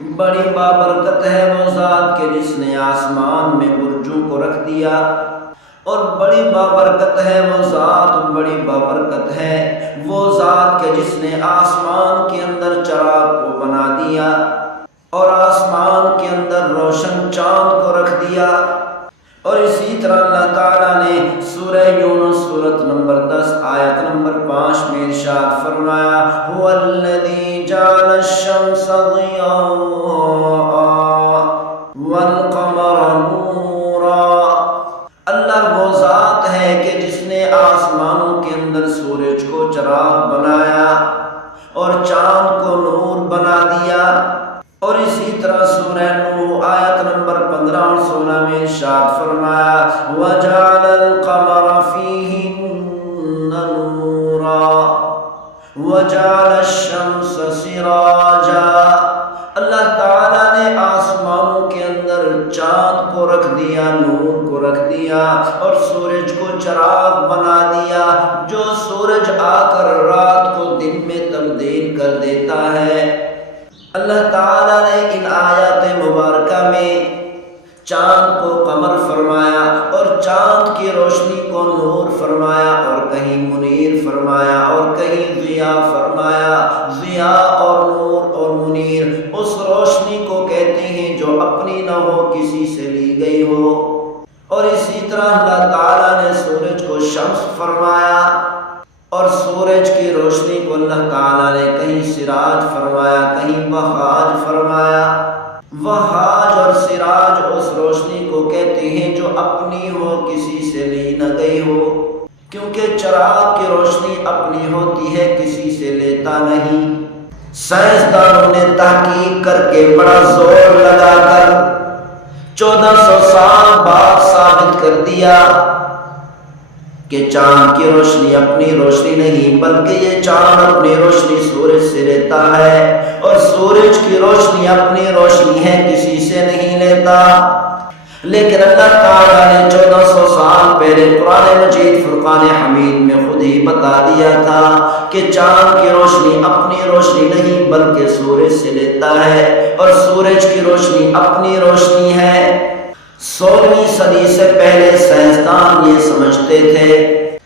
بڑی بابرکت ہے وہ ذات کہ جس نے آسمان میں برجوں کو رکھ دیا، اور بڑی بابرکت ہے وہ ذات، بڑی بابرکت ہے وہ ذات کہ جس نے آسمان کے اندر چراغ کو بنا دیا اور آسمان کے اندر روشن چاند کو رکھ دیا۔ اور اسی طرح اللہ تعالیٰ نے سورہ یونس سورۃ نمبر 10 آیت نمبر 5 میں ارشاد فرمایا، هو الذی جعل الشمس ضیاء والقمر نورا۔ اللہ وہ ذات ہے کہ جس نے آسمانوں کے اندر سورج کو چراغ بنایا اور چاند کو نور بنا دیا۔ اور اسی طرح سورہ نور آیت نمبر 15 اور 16 میں ارشاد فرمایا، وَجَعَلَ الْقَمَرَ فِيهِنَّ نُورًا وَجَعَلَ الشَّمْسَ سِرَاجًا۔ اللہ تعالیٰ نے آسمانوں کے اندر چاند کو رکھ دیا، نور کو رکھ دیا، اور سورج کو چراغ بنا دیا جو سورج آ کر رات کو دن میں تبدیل کر دیتا ہے۔ اللہ تعالیٰ نے ان آیات مبارکہ میں چاند کو قمر فرمایا اور چاند کی روشنی کو نور فرمایا، اور کہیں منیر فرمایا اور کہیں ضیاء فرمایا۔ ضیاء اور نور اور منیر اس روشنی کو کہتے ہیں جو اپنی نہ ہو، کسی سے لی گئی ہو۔ اور اسی طرح اللہ تعالیٰ نے سورج کو شمس فرمایا اور سورج کی روشنی کو اللہ تعالیٰ نے کہیں سراج فرمایا، کہیں وہاج فرمایا۔ وہاج اور سراج اس روشنی کو کہتے ہیں جو اپنی ہو، کسی سے لی نہ گئی ہو، کیونکہ چراغ کی روشنی اپنی ہوتی ہے، کسی سے لیتا نہیں۔ سائنسدانوں نے تحقیق کر کے بڑا زور لگا کر 1400 سال بعد ثابت کر دیا کہ چاند کی روشنی اپنی روشنی نہیں، بلکہ یہ چاند اپنی روشنی سورج سے لیتا ہے، اور سورج کی روشنی اپنی روشنی ہے، کسی سے نہیں لیتا۔ لیکن اللہ تعالیٰ نے 1400 سال پہلے قرآن مجید فرقان حمید میں خود ہی بتا دیا تھا کہ چاند کی روشنی اپنی روشنی نہیں بلکہ سورج سے لیتا ہے، اور سورج کی روشنی اپنی روشنی ہے۔ 16ویں صدی سے پہلے سائنسدان یہ سمجھتے تھے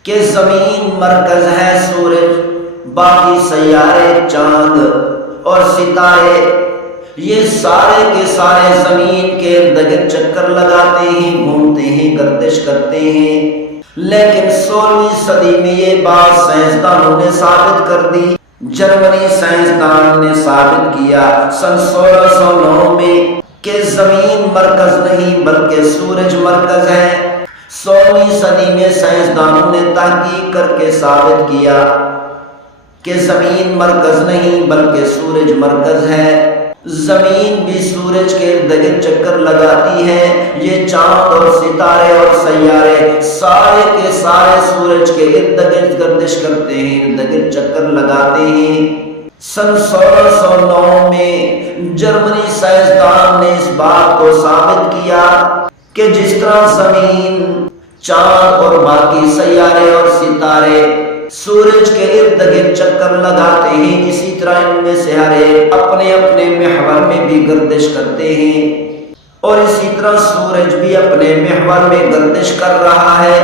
کہ زمین مرکز ہے، سورج، باقی سیارے، چاند اور ستارے یہ سارے کے سارے زمین کے ارد گرد چکر لگاتے ہیں، گھومتے ہیں، گردش کرتے ہیں۔ لیکن 16ویں صدی میں یہ بات سائنسدانوں نے ثابت کر دی۔ جرمنی سائنسدان نے ثابت کیا سن 1609 میں کہ زمین مرکز نہیں بلکہ سورج مرکز ہے۔ 16ویں صدی میں سائنسدانوں نے تحقیق کر کے ثابت کیا کہ زمین مرکز نہیں بلکہ سورج مرکز ہے۔ زمین بھی سورج کے ارد گرد چکر لگاتی ہے، یہ چاند اور ستارے اور سیارے سارے کے سارے سورج کے ارد گرد گردش کرتے ہیں، ارد گرد چکر لگاتے ہیں۔ سن 1609 میں جرمنی سائنسدان نے اس بات کو ثابت کیا کہ جس طرح زمین، چاند اور باقی سیارے اور ستارے سورج کے ارد گرد چکر لگاتے ہیں، اسی طرح ان میں سے ہر ایک اپنے اپنے محور میں بھی گردش کرتے ہیں، اور اسی طرح سورج بھی اپنے محور میں گردش کر رہا ہے،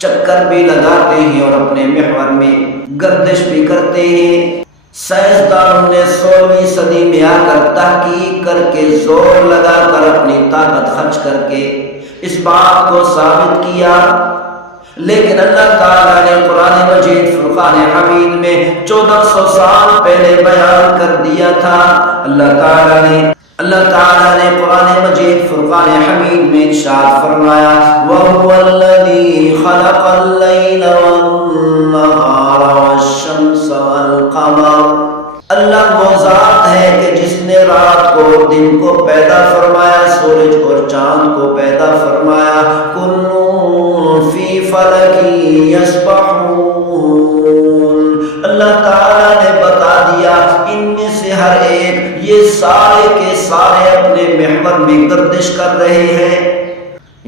چکر بھی لگاتے ہیں اور اپنے محور میں گردش بھی کرتے ہیں۔ سائنسدانوں نے 16ویں صدی میں آ کر تحقیق کر کے زور لگا کر اپنی طاقت خرچ کر کے اس بات کو ثابت کیا، لیکن اللہ تعالیٰ نے قرآن مجید فرقان حمید میں 1400 سال پہلے بیان کر دیا تھا۔ اللہ تعالیٰ نے قرآن مجید فرقان حمید میں ارشاد فرمایا، وَهُوَ الَّذِي خَلَقَ اللَّيْلَ وَالنَّهَارَ وَالشَّمْسَ وَالْقَمَرَ۔ اللہ وہ ذات ہے کہ جس نے رات کو اور دن کو پیدا فرمایا، سورج اور چاند کو پیدا فرمایا، کُلٌّ فِی فَلَکٍ یَسْبَحُونَ۔ اللہ تعالیٰ نے بتا دیا ان میں سے ہر ایک یہ سارے کے سارے اپنے محور میں گردش کر رہے ہیں۔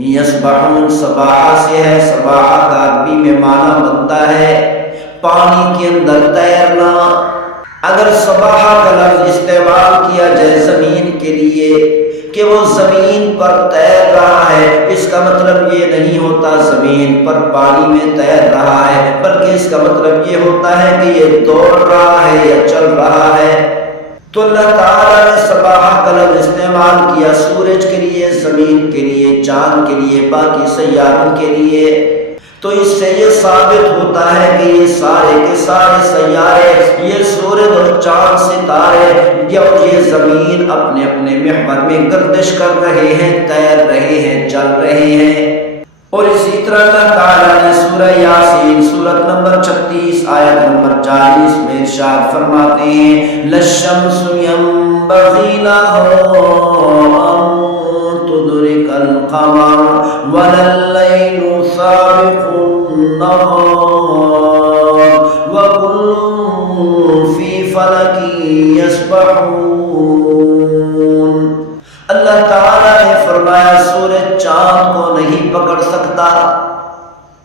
یسبحون سباحہ سے ہے، سباحہ کا عربی میں معنی بنتا ہے پانی کے اندر تیرنا۔ اگر سباحہ کا لفظ استعمال کیا جائے زمین لیے کہ وہ زمین پر تیر رہا ہے، اس کا مطلب یہ نہیں ہوتا زمین پر پانی میں تیر رہا ہے، بلکہ اس کا مطلب یہ ہوتا ہے کہ یہ دوڑ رہا ہے یا چل رہا ہے۔ تو اللہ تعالیٰ نے سباحہ کا لفظ استعمال کیا سورج کے لیے، زمین کے لیے، چاند کے لیے، باقی سیاروں کے لیے۔ تو اس سے یہ ثابت ہوتا ہے کہ یہ سارے کے سارے سیارے، یہ سورج اور چاند، ستارے اور یہ زمین اپنے اپنے محور میں گردش کر رہے ہیں، تیر رہے ہیں، چل رہے ہیں۔ اور اسی طرح اللہ تعالیٰ نے سورہ یاسین سورت نمبر 36 آیت نمبر 40 میں ارشاد فرماتے ہیں لَلشَّمْسُ يَنبَغِي لَهَا أَن تُدْرِكَ الْقَمَرَ وَلَا اللَّيْلُ سَابِقُ النَّهَارِ وَكُلٌّ فِي فَلَكٍ يَسْبَحُونَ۔ اللہ تعالیٰ نے فرمایا سورج چاند کو نہیں پکڑ سکتا،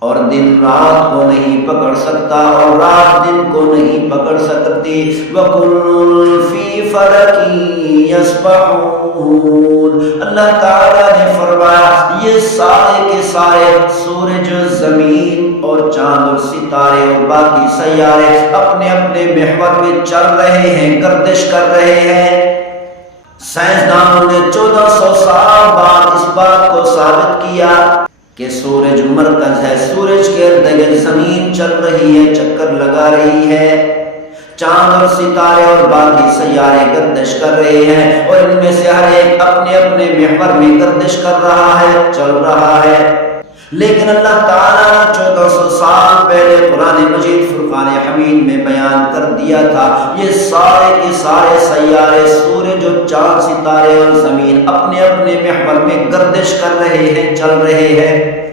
اور دن رات کو نہیں پکڑ سکتا، اور رات دن کو نہیں پکڑ سکتی۔ وَكُلٌّ فِي فَلَكٍ يَسْبَحُونَ۔ اللہ تعالیٰ نے فرمایا یہ سارے کے سارے سورج، زمین اور چاند اور ستارے اور باقی سیارے اپنے اپنے محور میں چل رہے ہیں، گردش کر رہے ہیں۔ سائنسدانوں نے 1400 سال بعد اس بات کو ثابت کیا کہ سورج مرکز ہے، سورج کے ارد گرد زمین چل رہی ہے، چکر لگا رہی ہے، چاند اور ستارے اور باقی سیارے گردش کر رہے ہیں، اور ان میں سے ہر ایک اپنے اپنے محور میں گردش کر رہا ہے، چل رہا ہے۔ لیکن اللہ تعالیٰ نے 1400 سال پہلے قرآن مجید فرقان حمید میں بیان کر دیا تھا یہ سارے کے سارے سیارے، سورج اور چاند، ستارے اور زمین اپنے اپنے محور میں گردش کر رہے ہیں، چل رہے ہیں۔